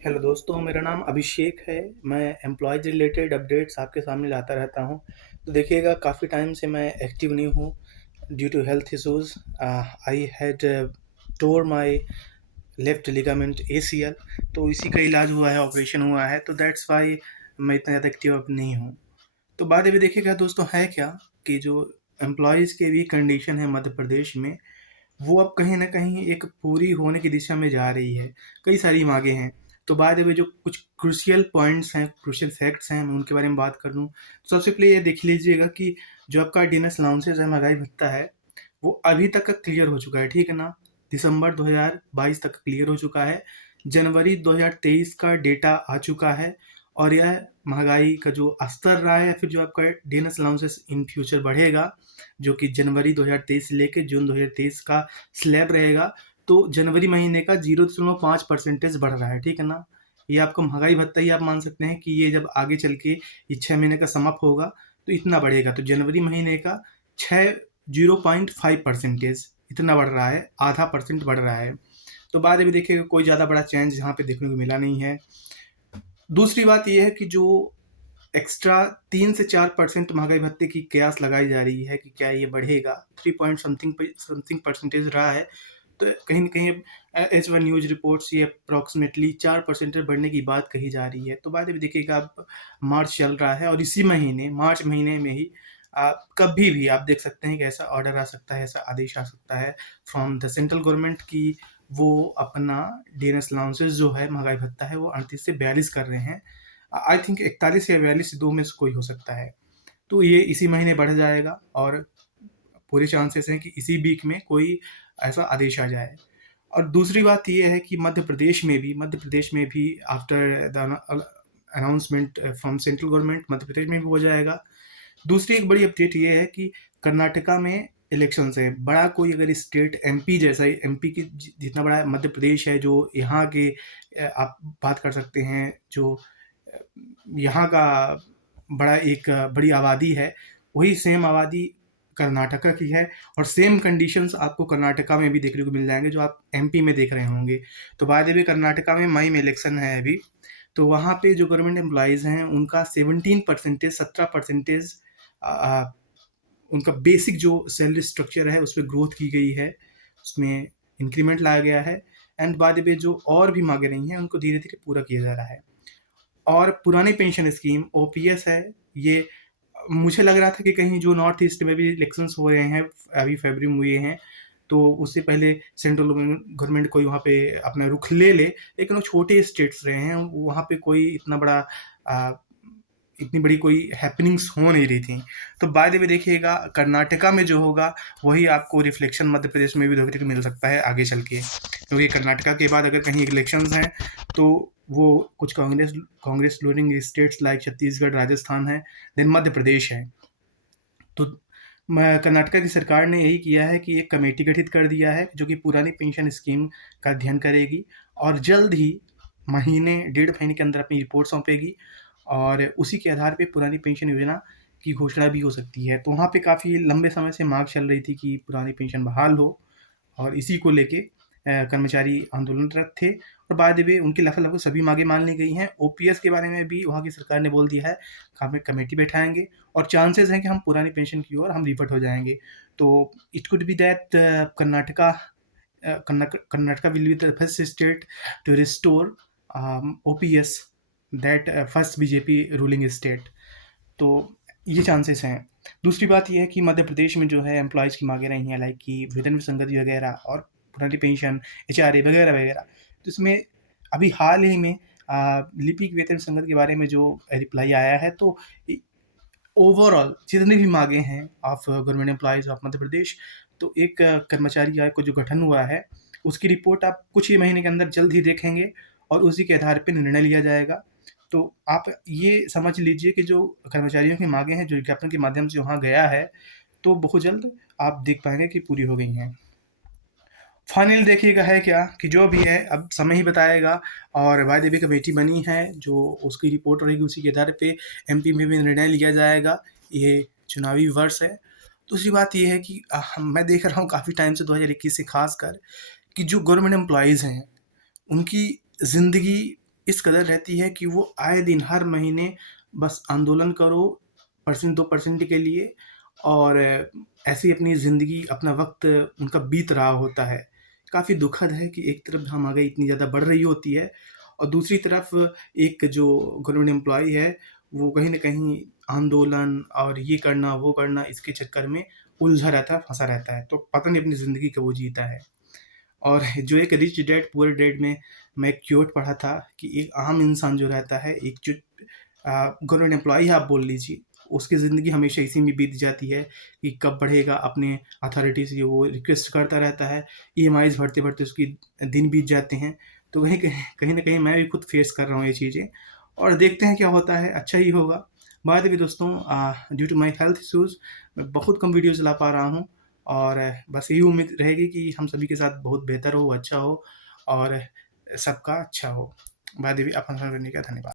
Hello दोस्तों, मेरा नाम अभिषेक है। मैं एम्प्लॉयज़ रिलेटेड अपडेट्स आपके सामने लाता रहता हूँ। तो देखिएगा, काफ़ी टाइम से मैं एक्टिव नहीं हूँ due to health issues. I had tore my left ligament ACL, तो इसी का इलाज हुआ है, ऑपरेशन हुआ है, तो दैट्स व्हाई मैं इतना ज़्यादा एक्टिव अब नहीं हूँ। तो बाद में देखिएगा दोस्तों, है क्या कि जो एम्प्लॉयज़ की भी कंडीशन है मध्य प्रदेश में, वो अब कहीं न कहीं एक पूरी होने की दिशा में जा रही है। कई सारी माँगें हैं। तो बाय द वे, जो कुछ क्रूशियल पॉइंट्स हैं, क्रूशियल फैक्ट्स हैं, मैं उनके बारे में बात कर लूँ। तो सबसे पहले ये देख लीजिएगा कि जो आपका डिनर अलाउंसेस है, महँगाई भत्ता है, वो अभी तक का क्लियर हो चुका है, ठीक है ना? दिसंबर 2022 तक क्लियर हो चुका है। जनवरी 2023 का डेटा आ चुका है और यह महँगाई का जो स्तर रहा है, फिर जो आपका डिनर अलाउंसेस इन फ्यूचर बढ़ेगा, जो कि जनवरी 2023 से लेके जून 2023 का स्लैब रहेगा, तो जनवरी महीने का 0.5% बढ़ रहा है, ठीक है ना? ये आपका महँगाई भत्ता ही आप मान सकते हैं कि ये जब आगे चल के ये 6 महीने का समाप्त होगा, तो इतना बढ़ेगा। तो जनवरी महीने का 0.5% इतना बढ़ रहा है, आधा परसेंट बढ़ रहा है। तो बाद में भी देखिएगा, कोई ज़्यादा बड़ा चेंज यहाँ पे देखने को मिला नहीं है। दूसरी बात ये है कि जो एक्स्ट्रा 3 से 4% महँगाई भत्ते की कयास लगाई जा रही है कि क्या ये बढ़ेगा, 3 पॉइंट समथिंग परसेंटेज रहा है। तो कहीं न कहीं एज़ पर न्यूज़ रिपोर्ट्स ये अप्रॉक्सिमेटली 4% बढ़ने की बात कही जा रही है। तो बाद में देखिएगा, अब मार्च चल रहा है और इसी महीने, मार्च महीने में ही कभी भी आप देख सकते हैं कि ऐसा ऑर्डर आ सकता है, ऐसा आदेश आ सकता है फ्रॉम द सेंट्रल गवर्नमेंट कि वो अपना डीएनएस अलाउंसेस जो है, महँगाई भत्ता है, वो 38 से 42 कर रहे हैं। आई थिंक 41 या 42, 2 में से कोई हो सकता है। तो ये इसी महीने बढ़ जाएगा और पूरे चांसेस हैं कि इसी वीक में कोई ऐसा आदेश आ जाए। और दूसरी बात ये है कि मध्य प्रदेश में भी after the announcement from central government, Madhya Pradesh में भी हो जाएगा। दूसरी एक बड़ी अपडेट ये है कि कर्नाटका में इलेक्शंस है। बड़ा कोई अगर स्टेट एमपी जैसा ही, एमपी की जितना बड़ा मध्य प्रदेश है, जो यहाँ के आप बात कर सकते हैं, जो अ, यहाँ का बड़ा एक बड़ी आबादी है, वही सेम आबादी कर्नाटका की है और सेम कंडीशंस आपको कर्नाटका में भी देखने को मिल जाएँगे, जो आप एमपी में देख रहे होंगे। तो बाय द वे, कर्नाटका में मई में इलेक्शन है अभी, तो वहाँ पे जो गवर्नमेंट एम्प्लॉइज़ हैं, उनका 17% अ, उनका बेसिक जो सैलरी स्ट्रक्चर है, उसमें ग्रोथ की गई है, उसमें इंक्रीमेंट लाया गया है एंड बाद में जो और भी माँगे रही हैं, उनको धीरे-धीरे पूरा किया जा रहा है। और पुरानी पेंशन स्कीम ओपीएस है, ये मुझे लग रहा था कि कहीं जो नॉर्थ ईस्ट में भी इलेक्शंस हो रहे हैं, अभी फरवरी में हुए हैं, तो उससे पहले सेंट्रल गवर्नमेंट कोई वहाँ पे अपना रुख ले ले, लेकिन वो छोटे स्टेट्स रहे हैं, वहाँ पे कोई इतना बड़ा अ, इतनी बड़ी कोई हैपनिंग्स हो नहीं रही थी। तो बाद में देखिएगा, कर्नाटका में जो होगा, वही आपको रिफ्लेक्शन मध्य प्रदेश में भी देखने को मिल सकता है आगे चल के। क्योंकि कर्नाटका के बाद अगर कहीं इलेक्शंस हैं, तो वो कुछ Congress ruling states like Chhattisgarh, Rajasthan है, देन मध्य प्रदेश है। तो कर्नाटका की सरकार ने यही किया है कि एक कमेटी गठित कर दिया है, जो कि पुरानी पेंशन स्कीम का अध्ययन करेगी और जल्द ही डेढ़ महीने के अंदर अपनी रिपोर्ट सौंपेगी और उसी के आधार पे पुरानी पेंशन योजना की घोषणा भी हो सकती है। तो वहाँ पे काफ़ी लंबे समय से माँग चल रही थी कि पुरानी पेंशन बहाल हो और इसी को लेके कर्मचारी आंदोलनरत थे और बाद में उनकी लगभग सभी मांगें मान ली गई हैं। ओपीएस के बारे में भी वहाँ की सरकार ने बोल दिया है कि हम एक कमेटी बैठाएँगे और चांसेस हैं कि हम पुरानी पेंशन की ओर हम रिवर्ट हो जाएँगे। तो it could be that Karnataka will be the first state to restore OPS, that first BJP ruling state. तो ये चांसेस हैं। दूसरी बात ये है कि मध्य प्रदेश में जो है एम्प्लॉइज़ की माँगें रही हैं, लाइक कि वेतन विसंगति वगैरह और पुरानी पेंशन, एचआरए वगैरह-वगैरह। तो इसमें अभी हाल ही में लिपिक वेतन विसंगति के बारे में जो रिप्लाई आया है, तो ओवरऑल जितनी भी माँगें हैं of government employees of Madhya Pradesh, तो एक कर्मचारी आयोग का जो गठन हुआ है, उसकी रिपोर्ट आप कुछ ही महीने के अंदर जल्द ही देखेंगे और उसी के आधार पे निर्णय लिया जाएगा। तो आप ये समझ लीजिए कि जो कर्मचारियों की माँगें हैं, जो विज्ञापन के माध्यम से वहाँ गया है, तो बहुत जल्द आप देख पाएँगे कि पूरी हो गई हैं। फाइनल देखिएगा है क्या कि जो भी है अब समय ही बताएगा और वायदे भी कमेटी बनी है, जो उसकी रिपोर्ट रहेगी, उसी के आधार पे एमपी में भी निर्णय लिया जाएगा। ये चुनावी वर्ष है। दूसरी बात ये है कि मैं देख रहा हूँ काफ़ी टाइम से 2021 से ख़ासकर कि जो गवर्नमेंट एम्प्लॉइज़ हैं, उनकी ज़िंदगी इस कदर रहती है कि वो आए दिन हर महीने बस आंदोलन करो परसेंट 2% के लिए, और ऐसे ही अपनी ज़िंदगी, अपना वक़्त उनका बीत रहा होता है। काफ़ी दुखद है कि एक तरफ महँगाई इतनी ज़्यादा बढ़ रही होती है और दूसरी तरफ एक जो गवर्नमेंट एम्प्लॉयी है, वो कहीं न कहीं आंदोलन और ये करना, वो करना, इसके चक्कर में उलझा रहता है, फँसा रहता है। तो पता नहीं अपनी ज़िंदगी कब वो जीता है। और जो एक रिच डैड पुअर डैड में मैं एक क्योट पढ़ा था कि एक आम इंसान जो रहता है, एक जो गवर्नमेंट एम्प्लॉई है आप बोल लीजिए, उसकी ज़िंदगी हमेशा इसी में बीत जाती है कि कब बढ़ेगा, अपने अथॉरिटी से वो रिक्वेस्ट करता रहता है, ईएमआईज़ भरते-भरते उसकी दिन बीत जाते हैं। तो कहीं न कहीं मैं भी खुद फेस कर रहा हूँ ये चीज़ें, और देखते हैं क्या होता है, अच्छा ही होगा। बाय द वे दोस्तों, due to my health issues मैं बहुत कम वीडियोज़ ला पा रहा हूँ, और बस यही उम्मीद रहेगी कि हम सभी के साथ बहुत बेहतर हो, अच्छा हो और सबका अच्छा हो। बाय द वे, आपका समय देने का धन्यवाद।